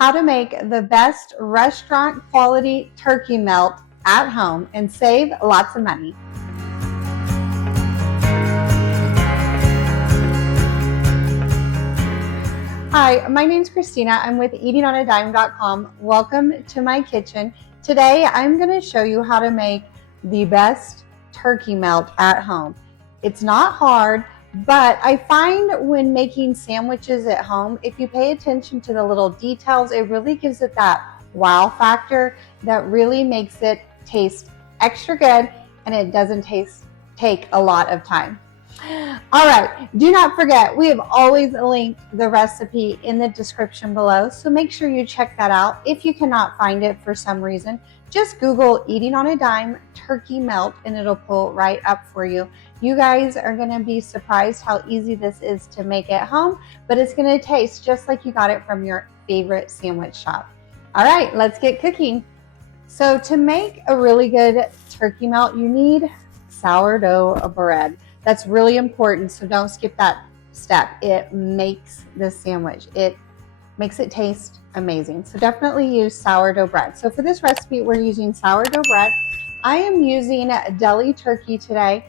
how to make the best restaurant quality turkey melt at home and save lots of money. Hi, my name's Christina. I'm with eatingonadime.com. Welcome to my kitchen. Today I'm going to show you how to make the best turkey melt at home. It's not hard, but I find when making sandwiches at home, if you pay attention to the little details, it really gives it that wow factor that really makes it taste extra good, and it doesn't take a lot of time. All right, do not forget, we have always linked the recipe in the description below, so make sure you check that out. If you cannot find it for some reason, just Google Eating on a Dime turkey melt and it'll pull right up for you. You guys are going to be surprised how easy this is to make at home, but it's going to taste just like you got it from your favorite sandwich shop. All right, let's get cooking. So to make a really good turkey melt, you need sourdough bread. That's really important, so don't skip that step. It makes this sandwich. It makes it taste amazing. So definitely use sourdough bread. So for this recipe, we're using sourdough bread. I am using Deli Turkey today.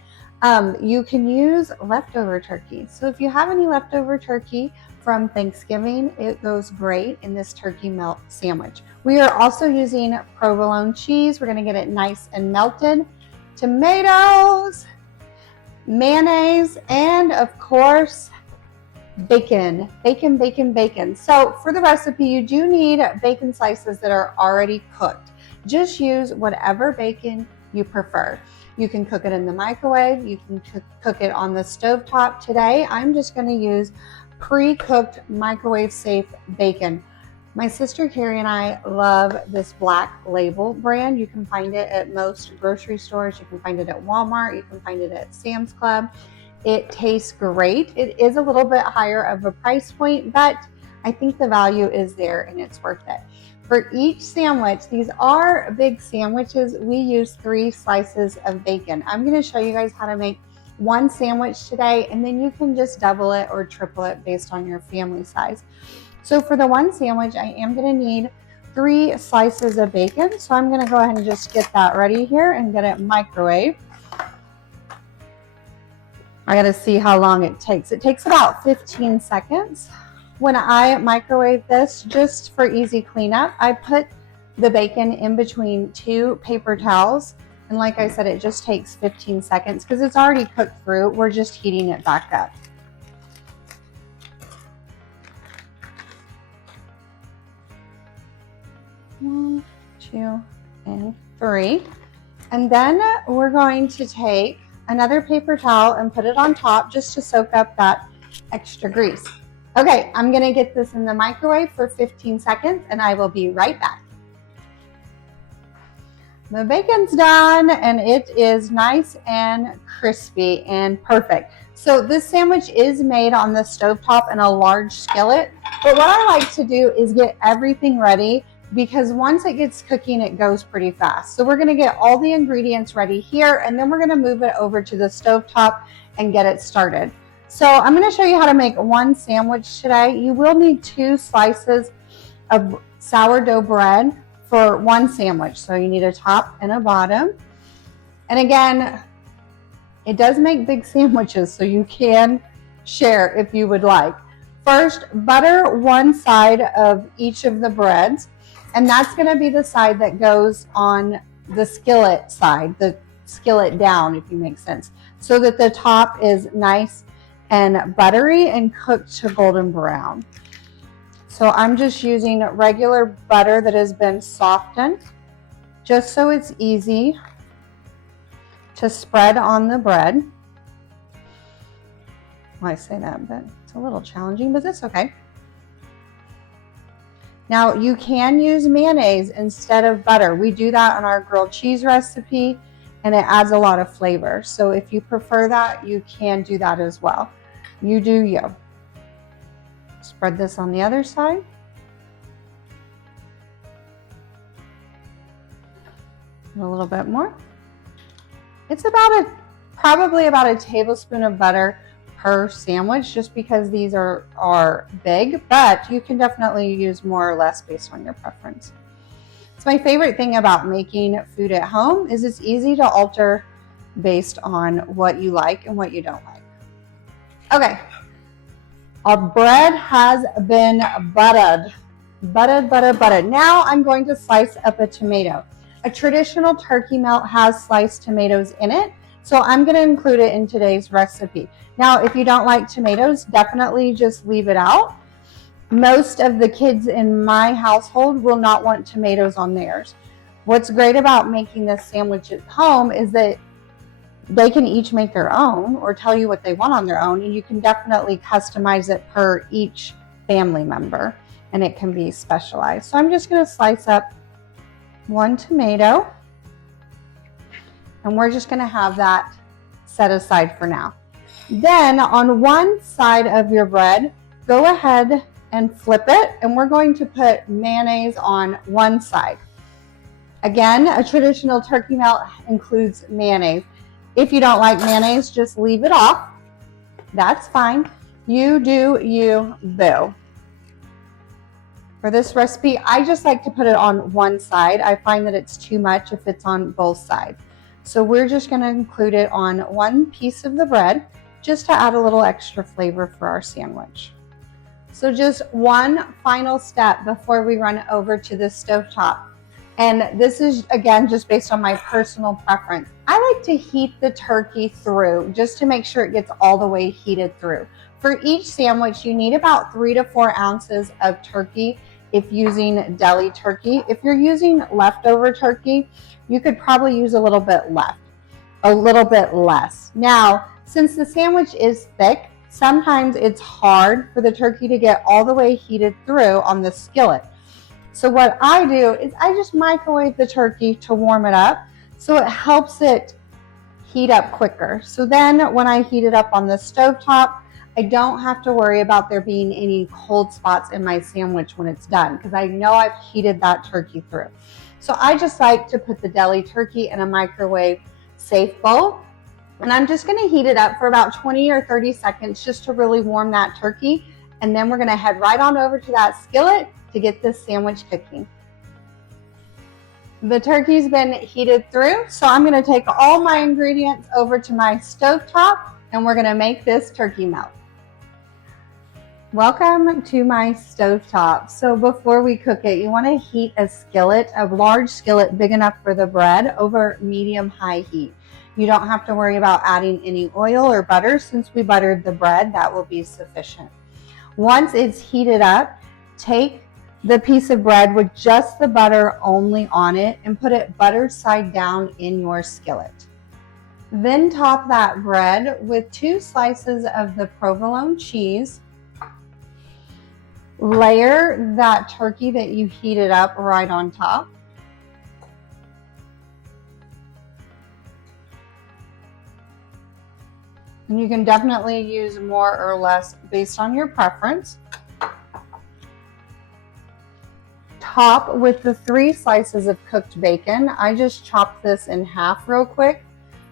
You can use leftover turkey. So if you have any leftover turkey from Thanksgiving, it goes great in this turkey melt sandwich. We are also using provolone cheese. We're gonna get it nice and melted. Tomatoes, mayonnaise, and of course, bacon. So for the recipe, you do need bacon slices that are already cooked. Just use whatever bacon you prefer. You can cook it in the microwave. You can cook it on the stovetop. Today, I'm just going to use pre-cooked microwave-safe bacon. My sister Carrie and I love this Black Label brand. You can find it at most grocery stores. You can find it at Walmart. You can find it at Sam's Club. It tastes great. It is a little bit higher of a price point, but I think the value is there and it's worth it. For each sandwich, these are big sandwiches, we use 3 slices of bacon. I'm going to show you guys how to make one sandwich today, and then you can just double it or triple it based on your family size. So for the one sandwich, I am going to need 3 slices of bacon. So I'm going to go ahead and just get that ready here and get it microwaved. I got to see how long it takes. It takes about 15 seconds. When I microwave this, just for easy cleanup, I put the bacon in between 2 paper towels. And like I said, it just takes 15 seconds because it's already cooked through. We're just heating it back up. 1, 2, and 3. And then we're going to take another paper towel and put it on top just to soak up that extra grease. Okay, I'm going to get this in the microwave for 15 seconds and I will be right back. The bacon's done and it is nice and crispy and perfect. So this sandwich is made on the stovetop in a large skillet, but what I like to do is get everything ready because once it gets cooking, it goes pretty fast. So we're gonna get all the ingredients ready here and then we're gonna move it over to the stovetop and get it started. So I'm gonna show you how to make one sandwich today. You will need 2 slices of sourdough bread for one sandwich. So you need a top and a bottom. And again, it does make big sandwiches, so you can share if you would like. First, butter one side of each of the breads, and that's gonna be the side that goes on the skillet side, the skillet down, if you make sense, so that the top is nice and buttery and cooked to golden brown. So I'm just using regular butter that has been softened, just so it's easy to spread on the bread. Well, I say that, but it's a little challenging, but that's okay. Now you can use mayonnaise instead of butter. We do that on our grilled cheese recipe and it adds a lot of flavor. So if you prefer that, you can do that as well. You do you. Spread this on the other side. And a little bit more. It's probably about a tablespoon of butter per sandwich just because these are big, but you can definitely use more or less based on your preference. So my favorite thing about making food at home is it's easy to alter based on what you like and what you don't like. Okay, our bread has been buttered. Now I'm going to slice up a tomato. A traditional turkey melt has sliced tomatoes in it, so I'm going to include it in today's recipe. Now, if you don't like tomatoes, definitely just leave it out. Most of the kids in my household will not want tomatoes on theirs. What's great about making this sandwich at home is that they can each make their own or tell you what they want on their own, and you can definitely customize it per each family member, and it can be specialized. So I'm just going to slice up one tomato, and we're just going to have that set aside for now. Then on one side of your bread, go ahead and flip it, and we're going to put mayonnaise on one side. Again, a traditional turkey melt includes mayonnaise. If you don't like mayonnaise, just leave it off. That's fine. You do you, boo. For this recipe, I just like to put it on one side. I find that it's too much if it's on both sides. So we're just going to include it on one piece of the bread just to add a little extra flavor for our sandwich. So just one final step before we run over to the stovetop. And this is, again, just based on my personal preference. I like to heat the turkey through just to make sure it gets all the way heated through. For each sandwich, you need about 3 to 4 ounces of turkey if using deli turkey. If you're using leftover turkey, you could probably use a little bit less. Now, since the sandwich is thick, sometimes it's hard for the turkey to get all the way heated through on the skillet. So what I do is I just microwave the turkey to warm it up, so it helps it heat up quicker. So then when I heat it up on the stovetop, I don't have to worry about there being any cold spots in my sandwich when it's done, because I know I've heated that turkey through. So I just like to put the deli turkey in a microwave safe bowl, and I'm just going to heat it up for about 20 or 30 seconds just to really warm that turkey, and then we're going to head right on over to that skillet to get this sandwich cooking. The turkey's been heated through, so I'm going to take all my ingredients over to my stovetop, and we're going to make this turkey melt. Welcome to my stovetop. So before we cook it, you want to heat a skillet, a large skillet big enough for the bread, over medium-high heat. You don't have to worry about adding any oil or butter. Since we buttered the bread, that will be sufficient. Once it's heated up, take the piece of bread with just the butter only on it and put it buttered side down in your skillet. Then top that bread with 2 slices of the provolone cheese. Layer that turkey that you heated up right on top. And you can definitely use more or less based on your preference. Top with the 3 slices of cooked bacon. I just chopped this in half real quick,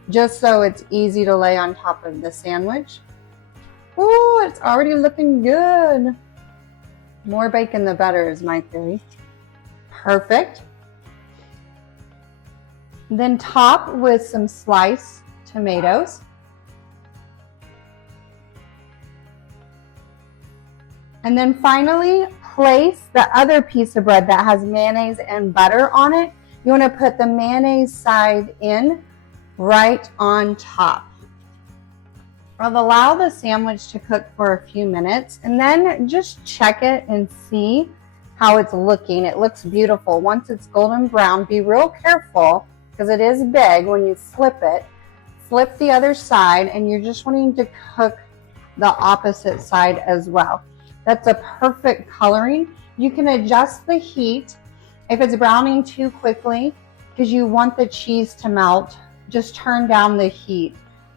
just so it's easy to lay on top of the sandwich. Ooh, it's already looking good. More bacon the better is my theory. Perfect. Then top with some sliced tomatoes. And then finally, place the other piece of bread that has mayonnaise and butter on it. You want to put the mayonnaise side in right on top. I'll allow the sandwich to cook for a few minutes and then just check it and see how it's looking. It looks beautiful. Once it's golden brown, be real careful because it is big when you flip it. Flip the other side, and you're just wanting to cook the opposite side as well. That's a perfect coloring. You can adjust the heat if it's browning too quickly because you want the cheese to melt. Just turn down the heat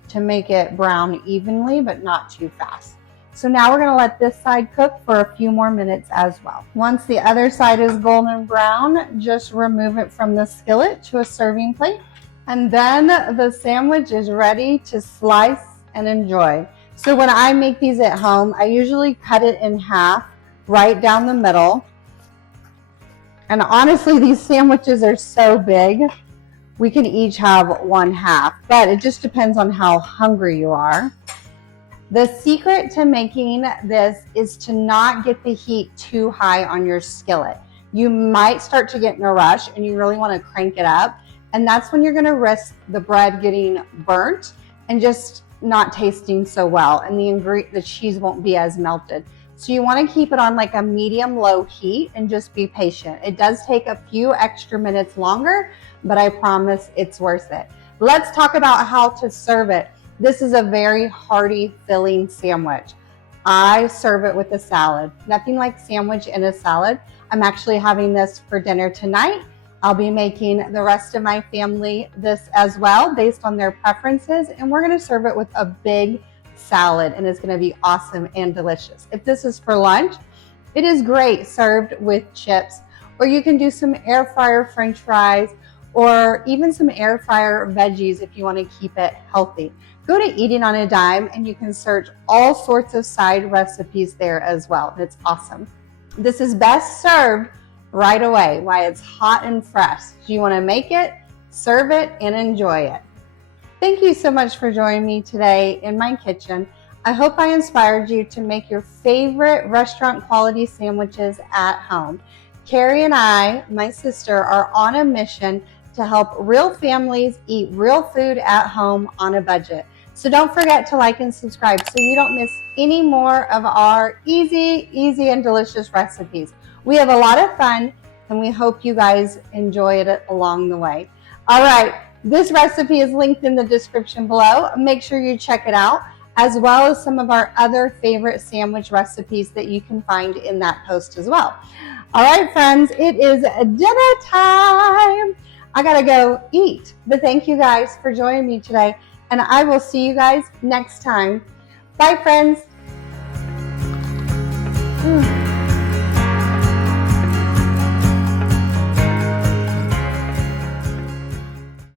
to make it brown evenly, but not too fast. So now we're gonna let this side cook for a few more minutes as well. Once the other side is golden brown, just remove it from the skillet to a serving plate. And then the sandwich is ready to slice and enjoy. So when I make these at home, I usually cut it in half, right down the middle. And honestly, these sandwiches are so big, we can each have one half, but it just depends on how hungry you are. The secret to making this is to not get the heat too high on your skillet. You might start to get in a rush and you really want to crank it up. And that's when you're going to risk the bread getting burnt and just not tasting so well. And the cheese won't be as melted. So you want to keep it on like a medium low heat and just be patient. It does take a few extra minutes longer, but I promise it's worth it. Let's talk about how to serve it. This is a very hearty, filling sandwich. I serve it with a salad. Nothing like sandwich in a salad. I'm actually having this for dinner tonight. I'll be making the rest of my family this as well based on their preferences, and we're going to serve it with a big salad, and it's going to be awesome and delicious. If this is for lunch, it is great served with chips, or you can do some air fryer French fries, or even some air fryer veggies if you want to keep it healthy. Go to Eating on a Dime and you can search all sorts of side recipes there as well. It's awesome. This is best served right away while it's hot and fresh. You want to make it, serve it, and enjoy it. Thank you so much for joining me today in my kitchen. I hope I inspired you to make your favorite restaurant quality sandwiches at home. Carrie and I, my sister, are on a mission to help real families eat real food at home on a budget. So don't forget to like and subscribe so you don't miss any more of our easy and delicious recipes. We have a lot of fun and we hope you guys enjoyed it along the way. All right, this recipe is linked in the description below. Make sure you check it out, as well as some of our other favorite sandwich recipes that you can find in that post as well. All right, friends, it is dinner time. I gotta go eat, but thank you guys for joining me today, and I will see you guys next time. Bye, friends.